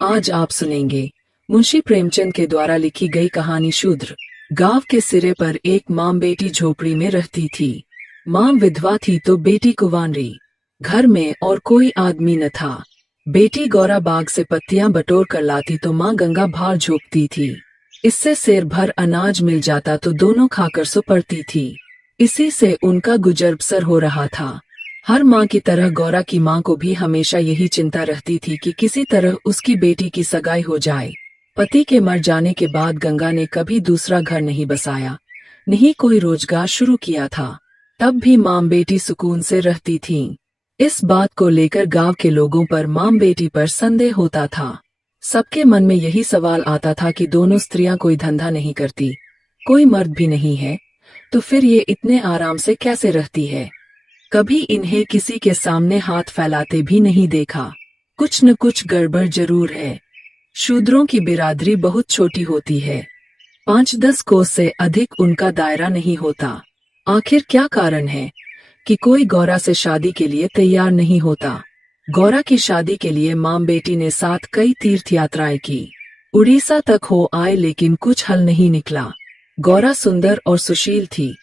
आज आप सुनेंगे मुंशी प्रेमचंद के द्वारा लिखी गई कहानी शूद्र। गांव के सिरे पर एक माँ बेटी झोपड़ी में रहती थी। माँ विधवा थी तो बेटी कुंवारी। घर में और कोई आदमी न था। बेटी गौरा बाग से पत्तियां बटोर कर लाती तो माँ गंगा भार झोंकती थी। इससे सेर भर अनाज मिल जाता तो दोनों खाकर सो पड़ती थी। इसी से उनका गुजर बसर हो रहा था। हर माँ की तरह गौरा की माँ को भी हमेशा यही चिंता रहती थी कि किसी तरह उसकी बेटी की सगाई हो जाए। पति के मर जाने के बाद गंगा ने कभी दूसरा घर नहीं बसाया, नहीं कोई रोजगार शुरू किया था। तब भी माँ बेटी सुकून से रहती थीं। इस बात को लेकर गांव के लोगों पर माँ बेटी पर संदेह होता था। सबके मन में यही सवाल आता था कि दोनों स्त्रियां कोई धंधा नहीं करती, कोई मर्द भी नहीं है, तो फिर ये इतने आराम से कैसे रहती है। कभी इन्हें किसी के सामने हाथ फैलाते भी नहीं देखा। कुछ न कुछ गड़बड़ जरूर है। शूद्रों की बिरादरी बहुत छोटी होती है। 5-10 कोस से अधिक उनका दायरा नहीं होता। आखिर क्या कारण है कि कोई गौरा से शादी के लिए तैयार नहीं होता। गौरा की शादी के लिए माँ बेटी ने साथ कई तीर्थ यात्राएं की। उड़ीसा तक हो आए लेकिन कुछ हल नहीं निकला। गौरा सुंदर और सुशील थी,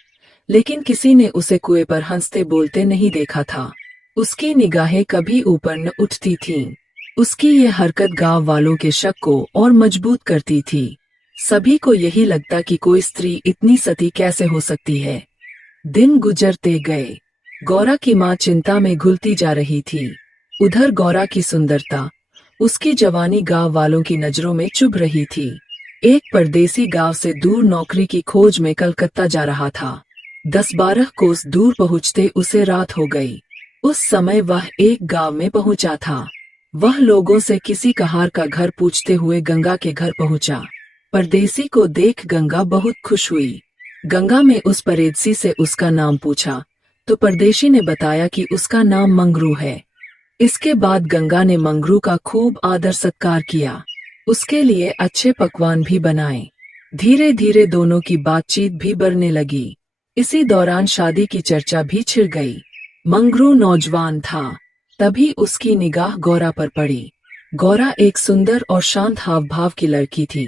लेकिन किसी ने उसे कुएं पर हंसते बोलते नहीं देखा था। उसकी निगाहें कभी ऊपर न उठती थीं। उसकी ये हरकत गांव वालों के शक को और मजबूत करती थी। सभी को यही लगता कि कोई स्त्री इतनी सती कैसे हो सकती है। दिन गुजरते गए। गौरा की माँ चिंता में घुलती जा रही थी। उधर गौरा की सुंदरता, उसकी जवानी गांव वालों की नजरों में चुभ रही थी। एक परदेसी गांव से दूर नौकरी की खोज में कलकत्ता जा रहा था। 10-12 कोस दूर पहुंचते उसे रात हो गई। उस समय वह एक गांव में पहुंचा था। वह लोगों से किसी कहार का घर पूछते हुए गंगा के घर पहुंचा। परदेसी को देख गंगा बहुत खुश हुई। गंगा में उस परदेसी से उसका नाम पूछा तो परदेशी ने बताया कि उसका नाम मंगरू है। इसके बाद गंगा ने मंगरू का खूब आदर सत्कार किया। उसके लिए अच्छे पकवान भी बनाए। धीरे धीरे दोनों की बातचीत भी बढ़ने लगी। इसी दौरान शादी की चर्चा भी छिड़ गई। मंगरू नौजवान था। तभी उसकी निगाह गौरा पर पड़ी। गौरा एक सुंदर और शांत हाव भाव की लड़की थी,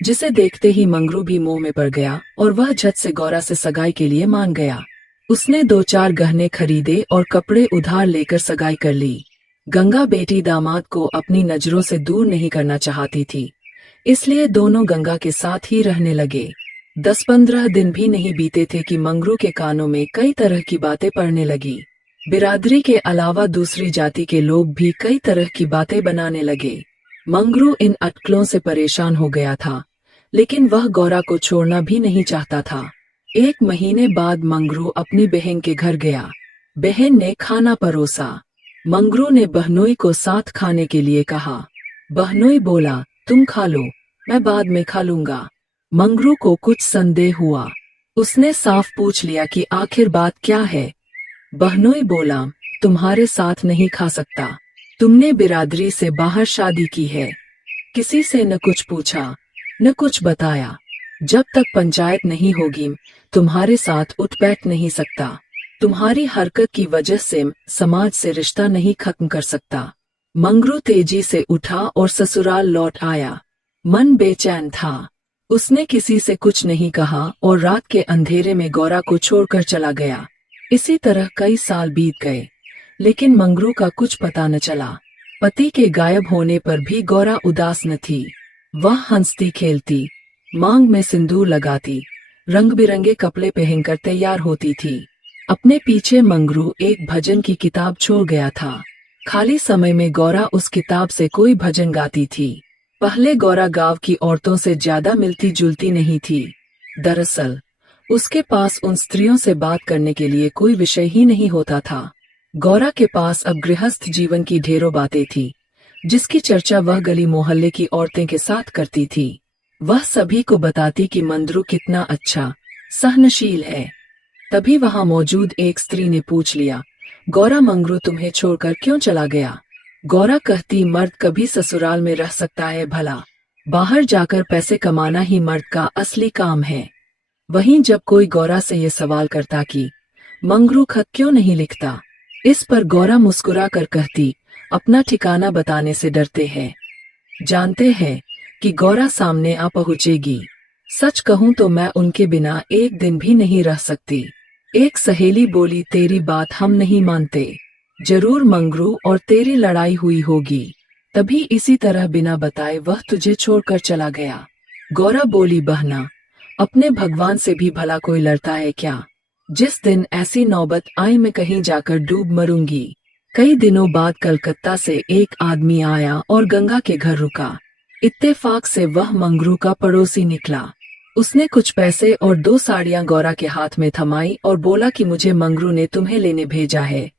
जिसे देखते ही मंगरू भी मोह में पड़ गया और वह झट से गौरा से सगाई के लिए मान गया। उसने 2-4 गहने खरीदे और कपड़े उधार लेकर सगाई कर ली। गंगा बेटी दामाद को अपनी नजरों से दूर नहीं करना चाहती थी, इसलिए दोनों गंगा के साथ ही रहने लगे। 10-15 दिन भी नहीं बीते थे कि मंगरू के कानों में कई तरह की बातें पड़ने लगी। बिरादरी के अलावा दूसरी जाति के लोग भी कई तरह की बातें बनाने लगे। मंगरू इन अटकलों से परेशान हो गया था, लेकिन वह गौरा को छोड़ना भी नहीं चाहता था। 1 महीने बाद मंगरू अपनी बहन के घर गया। बहन ने खाना परोसा। मंगरू ने बहनोई को साथ खाने के लिए कहा। बहनोई बोला, तुम खा लो, मैं बाद में खा लूंगा। मंगरू को कुछ संदेह हुआ। उसने साफ पूछ लिया कि आखिर बात क्या है। बहनोई बोला, तुम्हारे साथ नहीं खा सकता। तुमने बिरादरी से बाहर शादी की है। किसी से न कुछ पूछा, न कुछ बताया। जब तक पंचायत नहीं होगी तुम्हारे साथ उठ बैठ नहीं सकता। तुम्हारी हरकत की वजह से समाज से रिश्ता नहीं खत्म कर सकता। मंगरू तेजी से उठा और ससुराल लौट आया। मन बेचैन था। उसने किसी से कुछ नहीं कहा और रात के अंधेरे में गौरा को छोड़कर चला गया। इसी तरह कई साल बीत गए, लेकिन मंगरू का कुछ पता न चला। पति के गायब होने पर भी गौरा उदास न थी। वह हंसती खेलती, मांग में सिंदूर लगाती, रंग बिरंगे कपड़े पहनकर तैयार होती थी। अपने पीछे मंगरू एक भजन की किताब छोड़ गया था। खाली समय में गौरा उस किताब से कोई भजन गाती थी। पहले गौरा गांव की औरतों से ज्यादा मिलती जुलती नहीं थी। दरअसल उसके पास उन स्त्रियों से बात करने के लिए कोई विषय ही नहीं होता था। गौरा के पास अब गृहस्थ जीवन की ढेरों बातें थी, जिसकी चर्चा वह गली मोहल्ले की औरतें के साथ करती थी। वह सभी को बताती कि मंगरू कितना अच्छा, सहनशील है। तभी वहां मौजूद एक स्त्री ने पूछ लिया, गौरा मंगरू तुम्हें छोड़कर क्यों चला गया। गौरा कहती, मर्द कभी ससुराल में रह सकता है भला, बाहर जाकर पैसे कमाना ही मर्द का असली काम है। वहीं जब कोई गौरा से ये सवाल करता कि मंगरू खत क्यों नहीं लिखता, इस पर गौरा मुस्कुरा कर कहती, अपना ठिकाना बताने से डरते हैं। जानते हैं कि गौरा सामने आ पहुंचेगी। सच कहूं तो मैं उनके बिना एक दिन भी नहीं रह सकती। एक सहेली बोली, तेरी बात हम नहीं मानते। जरूर मंगरू और तेरी लड़ाई हुई होगी, तभी इसी तरह बिना बताए वह तुझे छोड़कर चला गया। गौरा बोली, बहना, अपने भगवान से भी भला कोई लड़ता है क्या? जिस दिन ऐसी नौबत आई मैं कहीं जाकर डूब मरूंगी। कई दिनों बाद कलकत्ता से एक आदमी आया और गंगा के घर रुका। इत्तेफाक से वह मंगरू का पड़ोसी निकला। उसने कुछ पैसे और 2 साड़ियां गौरा के हाथ में थमाई और बोला कि मुझे मंगरू ने तुम्हें लेने भेजा है।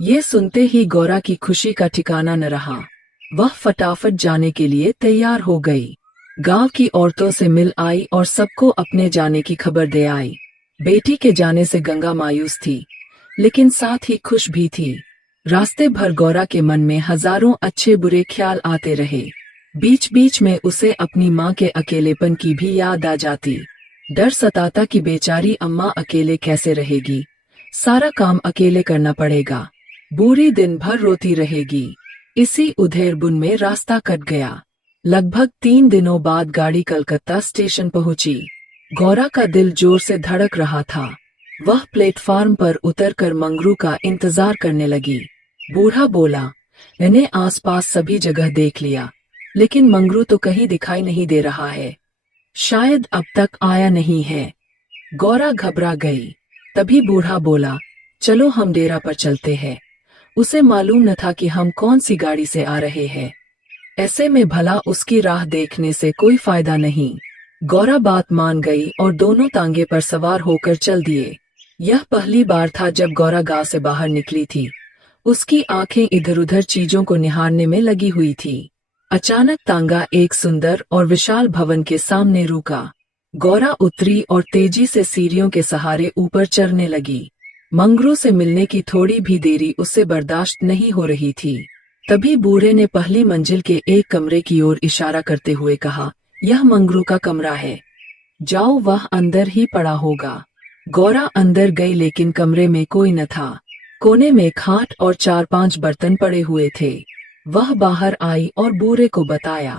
ये सुनते ही गौरा की खुशी का ठिकाना न रहा। वह फटाफट जाने के लिए तैयार हो गई। गांव की औरतों से मिल आई और सबको अपने जाने की खबर दे आई। बेटी के जाने से गंगा मायूस थी, लेकिन साथ ही खुश भी थी। रास्ते भर गौरा के मन में हजारों अच्छे बुरे ख्याल आते रहे। बीच बीच में उसे अपनी माँ के अकेलेपन की भी याद आ जाती। डर सताता कि बेचारी अम्मा अकेले कैसे रहेगी, सारा काम अकेले करना पड़ेगा, बूढ़ी दिन भर रोती रहेगी। इसी उधेड़-बुन में रास्ता कट गया। लगभग 3 दिनों बाद गाड़ी कलकत्ता स्टेशन पहुंची। गौरा का दिल जोर से धड़क रहा था। वह प्लेटफार्म पर उतरकर मंगरू का इंतजार करने लगी। बूढ़ा बोला, मैंने आसपास सभी जगह देख लिया, लेकिन मंगरू तो कहीं दिखाई नहीं दे रहा है। शायद अब तक आया नहीं है। गौरा घबरा गई। तभी बूढ़ा बोला, चलो हम डेरा पर चलते हैं। उसे मालूम न था कि हम कौन सी गाड़ी से आ रहे हैं। ऐसे में भला उसकी राह देखने से कोई फायदा नहीं। गौरा बात मान गई और दोनों तांगे पर सवार होकर चल दिए। यह पहली बार था जब गौरा गांव से बाहर निकली थी। उसकी आंखें इधर-उधर चीजों को निहारने में लगी हुई थी। अचानक तांगा एक सुंदर और विशाल भवन के सामने रुका। गौरा उतरी और तेजी से सीढ़ियों के सहारे ऊपर चढ़ने लगी। मंगरू से मिलने की थोड़ी भी देरी उससे बर्दाश्त नहीं हो रही थी। तभी बूढ़े ने पहली मंजिल के एक कमरे की ओर इशारा करते हुए कहा, यह मंगरू का कमरा है। जाओ, वह अंदर ही पड़ा होगा। गौरा अंदर गई, लेकिन कमरे में कोई न था। कोने में खाट और 4-5 बर्तन पड़े हुए थे। वह बाहर आई और बूढ़े को बताया।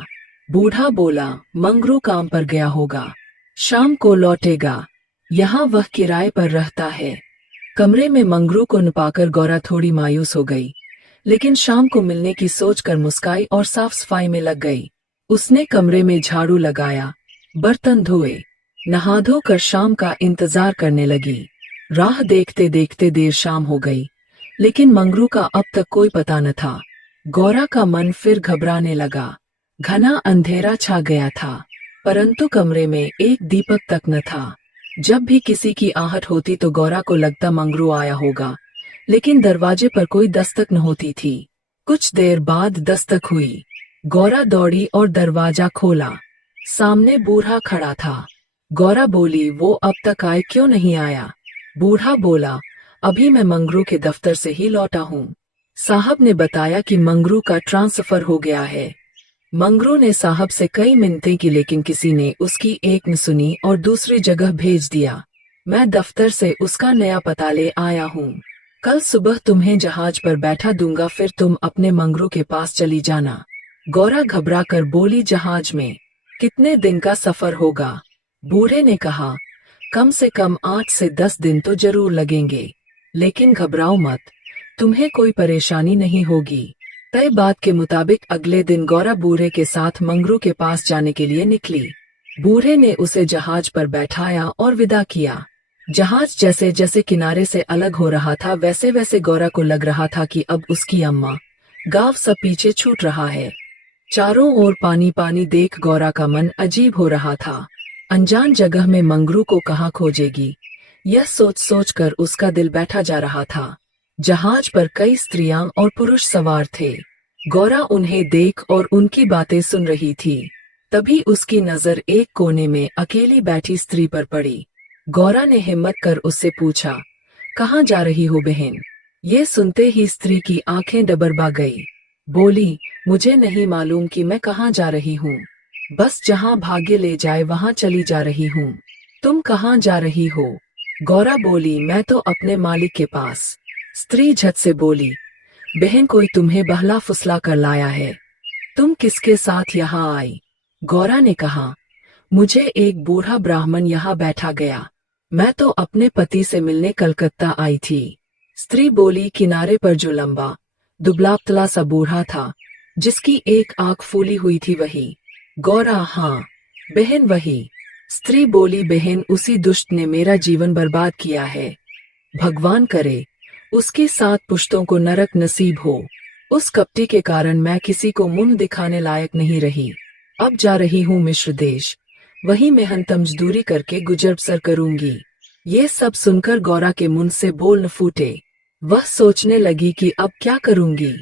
बूढ़ा बोला, मंगरू काम पर गया होगा, शाम को लौटेगा। यहाँ वह किराए पर रहता है। कमरे में मंगरू को न पाकर गौरा थोड़ी मायूस हो गई, लेकिन शाम को मिलने की सोचकर मुस्काई और साफ सफाई में लग गई। उसने कमरे में झाड़ू लगाया, बर्तन धोए, नहा धोकर शाम का इंतजार करने लगी। राह देखते देखते देर शाम हो गई, लेकिन मंगरू का अब तक कोई पता न था। गौरा का मन फिर घबराने लगा। घना अंधेरा छा गया था, परंतु कमरे में एक दीपक तक न था। जब भी किसी की आहट होती तो गौरा को लगता मंगरू आया होगा, लेकिन दरवाजे पर कोई दस्तक न होती थी। कुछ देर बाद दस्तक हुई। गौरा दौड़ी और दरवाजा खोला। सामने बूढ़ा खड़ा था। गौरा बोली, वो अब तक आए क्यों नहीं आया? बूढ़ा बोला, अभी मैं मंगरू के दफ्तर से ही लौटा हूँ। साहब ने बताया कि मंगरू का ट्रांसफर हो गया है। मंगरू ने साहब से कई मिन्नतें की, लेकिन किसी ने उसकी एक न सुनी और दूसरी जगह भेज दिया। मैं दफ्तर से उसका नया पता ले आया हूँ। कल सुबह तुम्हें जहाज पर बैठा दूंगा, फिर तुम अपने मंगरू के पास चली जाना। गौरा घबरा कर बोली, जहाज में कितने दिन का सफर होगा? बूढ़े ने कहा, कम से कम 8 से 10 दिन तो जरूर लगेंगे, लेकिन घबराओ मत, तुम्हें कोई परेशानी नहीं होगी। तय बात के मुताबिक अगले दिन गौरा बूढ़े के साथ मंगरू के पास जाने के लिए निकली। बूढ़े ने उसे जहाज पर बैठाया और विदा किया। जहाज जैसे जैसे किनारे से अलग हो रहा था, वैसे वैसे गौरा को लग रहा था कि अब उसकी अम्मा, गांव सब पीछे छूट रहा है। चारों ओर पानी पानी देख गौरा का मन अजीब हो रहा था। अनजान जगह में मंगरू को कहाँ खोजेगी, यह सोच सोच कर उसका दिल बैठा जा रहा था। जहाज पर कई स्त्रियां और पुरुष सवार थे। गौरा उन्हें देख और उनकी बातें सुन रही थी। तभी उसकी नजर एक कोने में अकेली बैठी स्त्री पर पड़ी। गौरा ने हिम्मत कर उससे पूछा, कहाँ जा रही हो बहन? ये सुनते ही स्त्री की आंखें डबरबा गई। बोली, मुझे नहीं मालूम कि मैं कहाँ जा रही हूँ, बस जहाँ भाग्य ले जाए वहाँ चली जा रही हूँ। तुम कहाँ जा रही हो? गौरा बोली, मैं तो अपने मालिक के पास। स्त्री झट से बोली, बहन कोई तुम्हें बहला फुसला कर लाया है, तुम किसके साथ यहाँ आई? गौरा ने कहा, मुझे एक बूढ़ा ब्राह्मण यहाँ बैठा गया। मैं तो अपने पति से मिलने कलकत्ता आई थी। स्त्री बोली, किनारे पर जो लंबा दुबला पतला सा बूढ़ा था, जिसकी एक आंख फूली हुई थी, वही? गौरा, हाँ बहन, वही। स्त्री बोली, बहन, उसी दुष्ट ने मेरा जीवन बर्बाद किया है। भगवान करे उसकी 7 पुश्तों को नरक नसीब हो। उस कपटी के कारण मैं किसी को मुंह दिखाने लायक नहीं रही। अब जा रही हूँ मिश्र देश, वहीं मेहनत मजदूरी करके गुजर बसर करूंगी। ये सब सुनकर गौरा के मुंह से बोल न फूटे। वह सोचने लगी कि अब क्या करूंगी।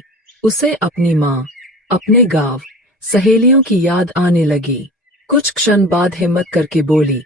उसे अपनी माँ, अपने गांव, सहेलियों की याद आने लगी। कुछ क्षण बाद हिम्मत करके बोली,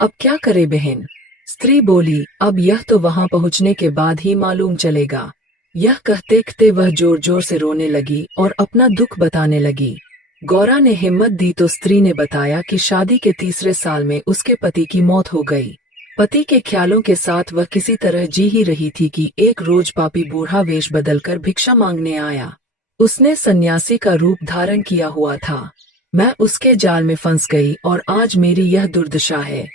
अब क्या करे बहन? स्त्री बोली, अब यह तो वहां पहुंचने के बाद ही मालूम चलेगा। यह कहते कहते वह जोर जोर से रोने लगी और अपना दुख बताने लगी। गौरा ने हिम्मत दी तो स्त्री ने बताया कि शादी के 3रे साल में उसके पति की मौत हो गई। पति के ख्यालों के साथ वह किसी तरह जी ही रही थी कि एक रोज पापी बूढ़ा वेश बदलकर भिक्षा मांगने आया। उसने सन्यासी का रूप धारण किया हुआ था। मैं उसके जाल में फंस गई और आज मेरी यह दुर्दशा है।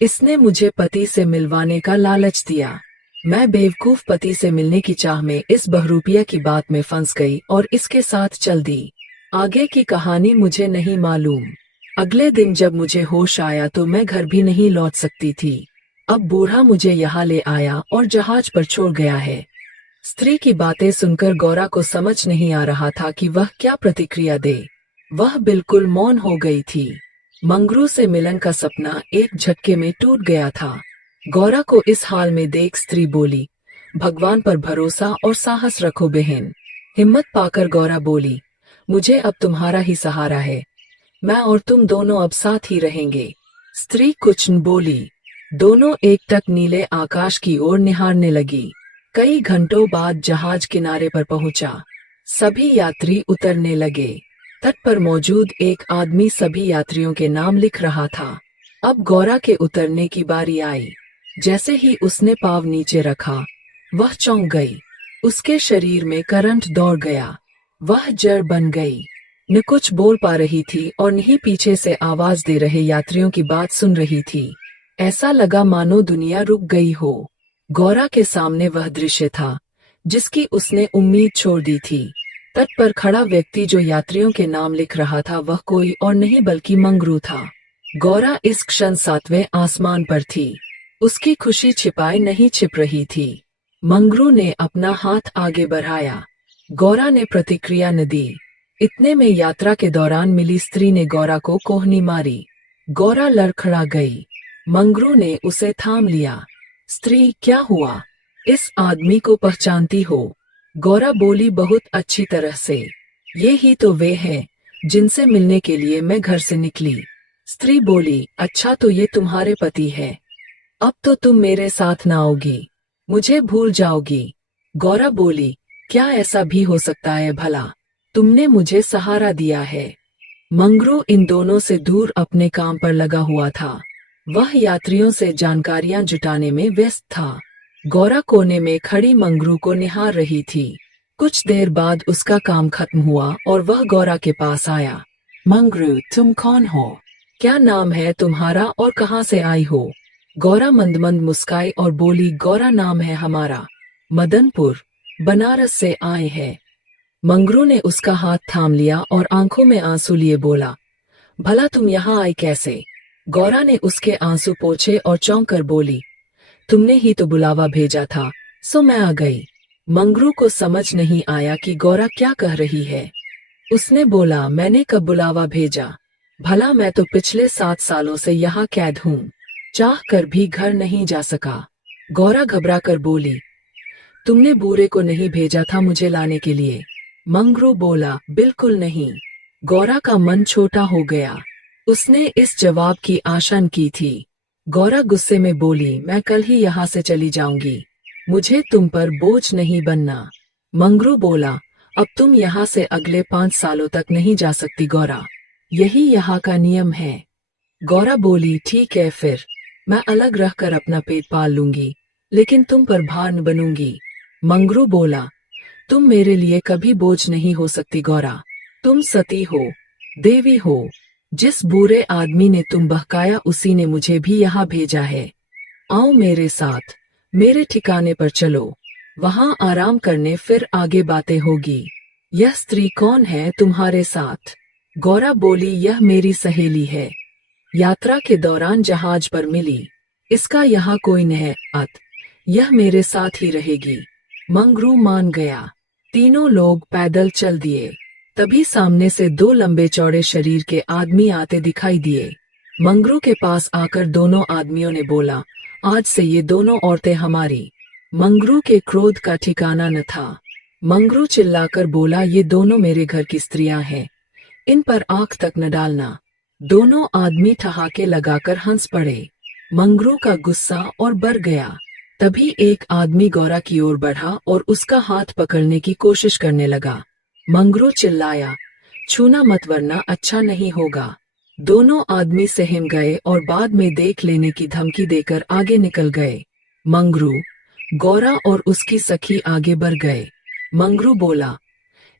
इसने मुझे पति से मिलवाने का लालच दिया। मैं बेवकूफ पति से मिलने की चाह में इस बहरूपिया की बात में फंस गई और इसके साथ चल दी। आगे की कहानी मुझे नहीं मालूम। अगले दिन जब मुझे होश आया तो मैं घर भी नहीं लौट सकती थी। अब बूढ़ा मुझे यहाँ ले आया और जहाज पर छोड़ गया है। स्त्री की बातें सुनकर गौरा को समझ नहीं आ रहा था कि वह क्या प्रतिक्रिया दे। वह बिल्कुल मौन हो गई थी। मंगरू से मिलन का सपना एक झटके में टूट गया था। गौरा को इस हाल में देख स्त्री बोली, भगवान पर भरोसा और साहस रखो बहन। हिम्मत पाकर गौरा बोली, मुझे अब तुम्हारा ही सहारा है। मैं और तुम दोनों अब साथ ही रहेंगे। स्त्री कुछ न बोली। दोनों एकटक नीले आकाश की ओर निहारने लगी। कई घंटों बाद जहाज किनारे पर पहुंचा। सभी यात्री उतरने लगे। तट पर मौजूद एक आदमी सभी यात्रियों के नाम लिख रहा था। अब गौरा के उतरने की बारी आई। जैसे ही उसने पाँव नीचे रखा, वह चौंक गई। उसके शरीर में करंट दौड़ गया। वह जड़ बन गई। न कुछ बोल पा रही थी और न ही पीछे से आवाज दे रहे यात्रियों की बात सुन रही थी। ऐसा लगा मानो दुनिया रुक गई हो। गौरा के सामने वह दृश्य था जिसकी उसने उम्मीद छोड़ दी थी। तट पर खड़ा व्यक्ति जो यात्रियों के नाम लिख रहा था, वह कोई और नहीं बल्कि मंगरू था। गौरा इस क्षण 7वें आसमान पर थी। उसकी खुशी छिपाए नहीं छिप रही थी। मंगरू ने अपना हाथ आगे बढ़ाया। गौरा ने प्रतिक्रिया न दी। इतने में यात्रा के दौरान मिली स्त्री ने गौरा को कोहनी मारी। गौरा लड़खड़ा गई। मंगरू ने उसे थाम लिया। स्त्री, क्या हुआ? इस आदमी को पहचानती हो? गौरा बोली, बहुत अच्छी तरह से। ये ही तो वे हैं जिनसे मिलने के लिए मैं घर से निकली। स्त्री बोली, अच्छा तो ये तुम्हारे पति है। अब तो तुम मेरे साथ ना आओगी, मुझे भूल जाओगी। गौरा बोली, क्या ऐसा भी हो सकता है भला? तुमने मुझे सहारा दिया है। मंगरू इन दोनों से दूर अपने काम पर लगा हुआ था। वह यात्रियों से जानकारियां जुटाने में व्यस्त था। गौरा कोने में खड़ी मंगरू को निहार रही थी। कुछ देर बाद उसका काम खत्म हुआ और वह गौरा के पास आया। मंगरू, तुम कौन हो? क्या नाम है तुम्हारा और कहाँ से आई हो? गौरा मंद मंद मुस्काई और बोली, गौरा नाम है हमारा। मदनपुर, बनारस से आए हैं। मंगरू ने उसका हाथ थाम लिया और आंखों में आंसू लिए बोला, भला तुम यहाँ आई कैसे? गौरा ने उसके आंसू पोंछे और चौंक कर बोली, तुमने ही तो बुलावा भेजा था, सो मैं आ गई। मंगरू को समझ नहीं आया कि गौरा क्या कह रही है। उसने बोला, मैंने कब बुलावा भेजा? भला मैं तो पिछले 7 सालों से यहाँ कैद हूँ, चाह कर भी घर नहीं जा सका। गौरा घबरा कर बोली, तुमने बूढ़े को नहीं भेजा था मुझे लाने के लिए? मंगरू बोला, बिल्कुल नहीं। गौरा का मन छोटा हो गया। उसने इस जवाब की आशा न की थी। गौरा गुस्से में बोली, मैं कल ही यहाँ से चली जाऊंगी, मुझे तुम पर बोझ नहीं बनना। मंगरू बोला, अब तुम यहाँ से अगले 5 सालों तक नहीं जा सकती गौरा, यही यहाँ का नियम है। गौरा बोली, ठीक है फिर, मैं अलग रहकर अपना पेट पाल लूंगी, लेकिन तुम पर भार न बनूंगी। मंगरू बोला, तुम मेरे लिए कभी बोझ नहीं हो सकती गौरा, तुम सती हो, देवी हो। जिस बुरे आदमी ने तुम बहकाया उसी ने मुझे भी यहाँ भेजा है। आओ मेरे साथ, मेरे ठिकाने पर चलो, वहाँ आराम करने, फिर आगे बातें होगी। यह स्त्री कौन है तुम्हारे साथ? गौरा बोली, यह मेरी सहेली है, यात्रा के दौरान जहाज पर मिली। इसका यहाँ कोई नहीं अत, यह मेरे साथ ही रहेगी। मंगरू मान गया। तीनों लोग पैदल चल दिए। तभी सामने से दो लंबे चौड़े शरीर के आदमी आते दिखाई दिए। मंगरू के पास आकर दोनों आदमियों ने बोला, आज से ये दोनों औरतें हमारी। मंगरू के क्रोध का ठिकाना न था। मंगरू चिल्लाकर बोला, ये दोनों मेरे घर की स्त्रियां हैं, इन पर आंख तक न डालना। दोनों आदमी ठहाके लगाकर हंस पड़े। मंगरू का गुस्सा और बढ़ गया। तभी एक आदमी गौरा की ओर बढ़ा और उसका हाथ पकड़ने की कोशिश करने लगा। मंगरू चिल्लाया, छूना मत वरना अच्छा नहीं होगा। दोनों आदमी सहम गए और बाद में देख लेने की धमकी देकर आगे निकल गए। मंगरू, गौरा और उसकी सखी आगे बढ़ गए। मंगरू बोला,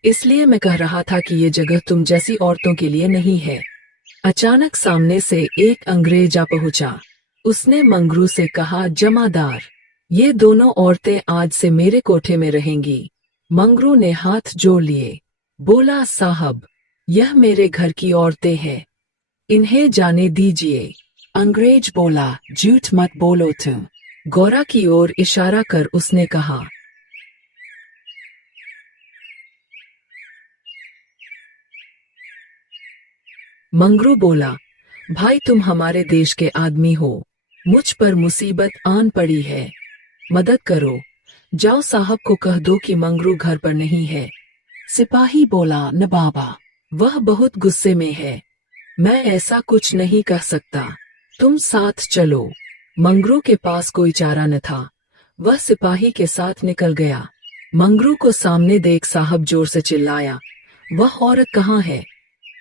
इसलिए मैं कह रहा था कि ये जगह तुम जैसी औरतों के लिए नहीं है। अचानक सामने से एक अंग्रेज आ पहुंचा। उसने मंगरू से कहा, जमादार, ये दोनों औरतें आज से मेरे कोठे में रहेंगी। मंगरू ने हाथ जोड़ लिए, बोला, साहब, यह मेरे घर की औरतें हैं, इन्हें जाने दीजिए। अंग्रेज बोला, झूठ मत बोलो तुम। गौरा की ओर इशारा कर उसने कहा। मंगरू बोला, भाई तुम हमारे देश के आदमी हो, मुझ पर मुसीबत आन पड़ी है, मदद करो। जाओ साहब को कह दो कि मंगरू घर पर नहीं है। सिपाही बोला, न बाबा, वह बहुत गुस्से में है, मैं ऐसा कुछ नहीं कह सकता, तुम साथ चलो। मंगरू के पास कोई चारा न था, वह सिपाही के साथ निकल गया। मंगरू को सामने देख साहब जोर से चिल्लाया, वह औरत कहाँ है?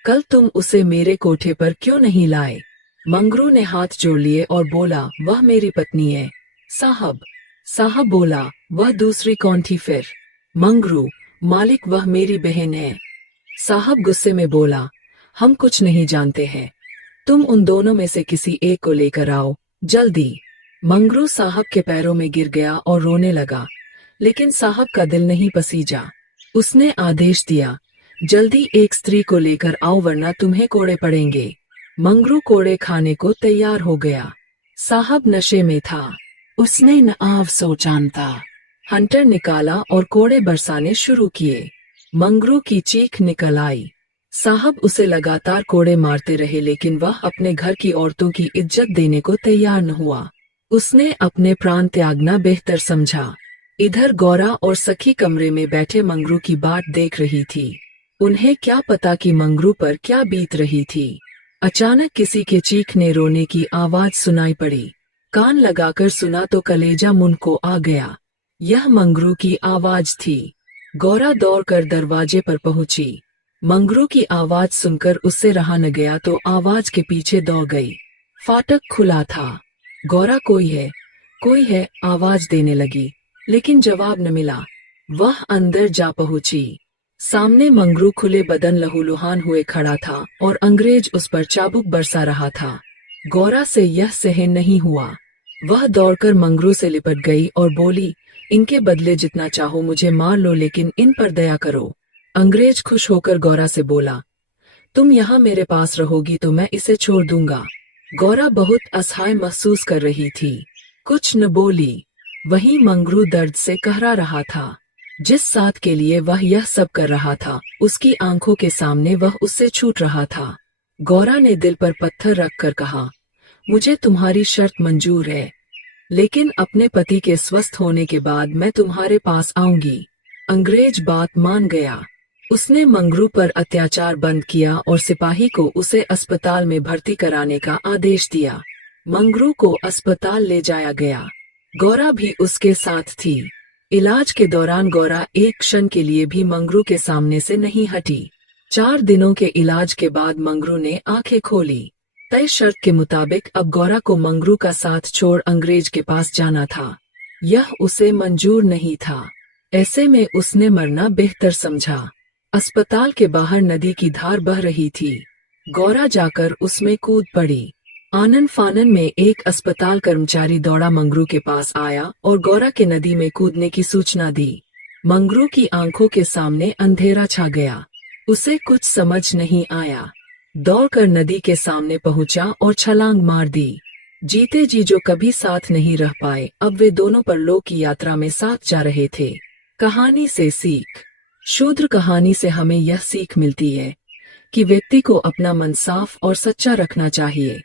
कल तुम उसे मेरे कोठे पर क्यों नहीं लाए? मंगरू ने हाथ जोड़ लिए और बोला, वह मेरी पत्नी है साहब। साहब बोला, वह दूसरी कौन थी फिर? मंगरू, मालिक, वह मेरी बहन है। साहब गुस्से में बोला, हम कुछ नहीं जानते हैं, तुम उन दोनों में से किसी एक को लेकर आओ, जल्दी। मंगरू साहब के पैरों में गिर गया और रोने लगा, लेकिन साहब का दिल नहीं पसीजा। उसने आदेश दिया, जल्दी एक स्त्री को लेकर आओ वरना तुम्हें कोड़े पड़ेंगे। मंगरू कोड़े खाने को तैयार हो गया। साहब नशे में था, उसने न आव सो जानता। हंटर निकाला और कोड़े बरसाने शुरू किए। मंगरू की चीख निकल आई। साहब उसे लगातार कोड़े मारते रहे लेकिन वह अपने घर की औरतों की इज्जत देने को तैयार न हुआ। उसने अपने प्राण त्यागना बेहतर समझा। इधर गौरा और सखी कमरे में बैठे मंगरू की बाट देख रही थी। उन्हें क्या पता कि मंगरू पर क्या बीत रही थी। अचानक किसी के चीखने रोने की आवाज सुनाई पड़ी। कान लगाकर सुना तो कलेजा मुंह को आ गया। यह मंगरू की आवाज थी। गौरा दौड़कर दरवाजे पर पहुंची। मंगरू की आवाज सुनकर उससे रहा न गया तो आवाज के पीछे दौड़ गई। फाटक खुला था। गौरा, कोई है, आवाज देने लगी, लेकिन जवाब न मिला। वह अंदर जा पहुंची। सामने मंगरू खुले बदन लहूलुहान हुए खड़ा था और अंग्रेज उस पर चाबुक बरसा रहा था। गौरा से यह सहन नहीं हुआ। वह दौड़कर मंगरू से लिपट गई और बोली, इनके बदले जितना चाहो मुझे मार लो लेकिन इन पर दया करो। अंग्रेज खुश होकर गौरा से बोला, तुम यहाँ मेरे पास रहोगी तो मैं इसे छोड़ दूंगा। गौरा बहुत असहाय महसूस कर रही थी, कुछ न बोली। वहीं मंगरू दर्द से कहरा रहा था। जिस साथ के लिए वह यह सब कर रहा था, उसकी आंखों के सामने वह उससे छूट रहा था। गौरा ने दिल पर पत्थर रखकर कहा, मुझे तुम्हारी शर्त मंजूर है, लेकिन अपने पति के स्वस्थ होने के बाद मैं तुम्हारे पास आऊंगी। अंग्रेज बात मान गया। उसने मंगरू पर अत्याचार बंद किया और सिपाही को उसे अस्पताल में भर्ती कराने का आदेश दिया। मंगरू को अस्पताल ले जाया गया। गौरा भी उसके साथ थी। इलाज के दौरान गौरा एक क्षण के लिए भी मंगरू के सामने से नहीं हटी। 4 दिनों के इलाज के बाद मंगरू ने आंखें खोली। तय शर्त के मुताबिक अब गौरा को मंगरू का साथ छोड़ अंग्रेज के पास जाना था। यह उसे मंजूर नहीं था। ऐसे में उसने मरना बेहतर समझा। अस्पताल के बाहर नदी की धार बह रही थी। गौरा जाकर उसमें कूद पड़ी। आनन फानन में एक अस्पताल कर्मचारी दौड़ा मंगरू के पास आया और गौरा के नदी में कूदने की सूचना दी। मंगरू की आंखों के सामने अंधेरा छा गया। उसे कुछ समझ नहीं आया। दौड़कर नदी के सामने पहुंचा और छलांग मार दी। जीते जी जो कभी साथ नहीं रह पाए, अब वे दोनों परलोक की यात्रा में साथ जा रहे थे। कहानी से सीख। शूद्र कहानी से हमें यह सीख मिलती है कि व्यक्ति को अपना मन साफ और सच्चा रखना चाहिए।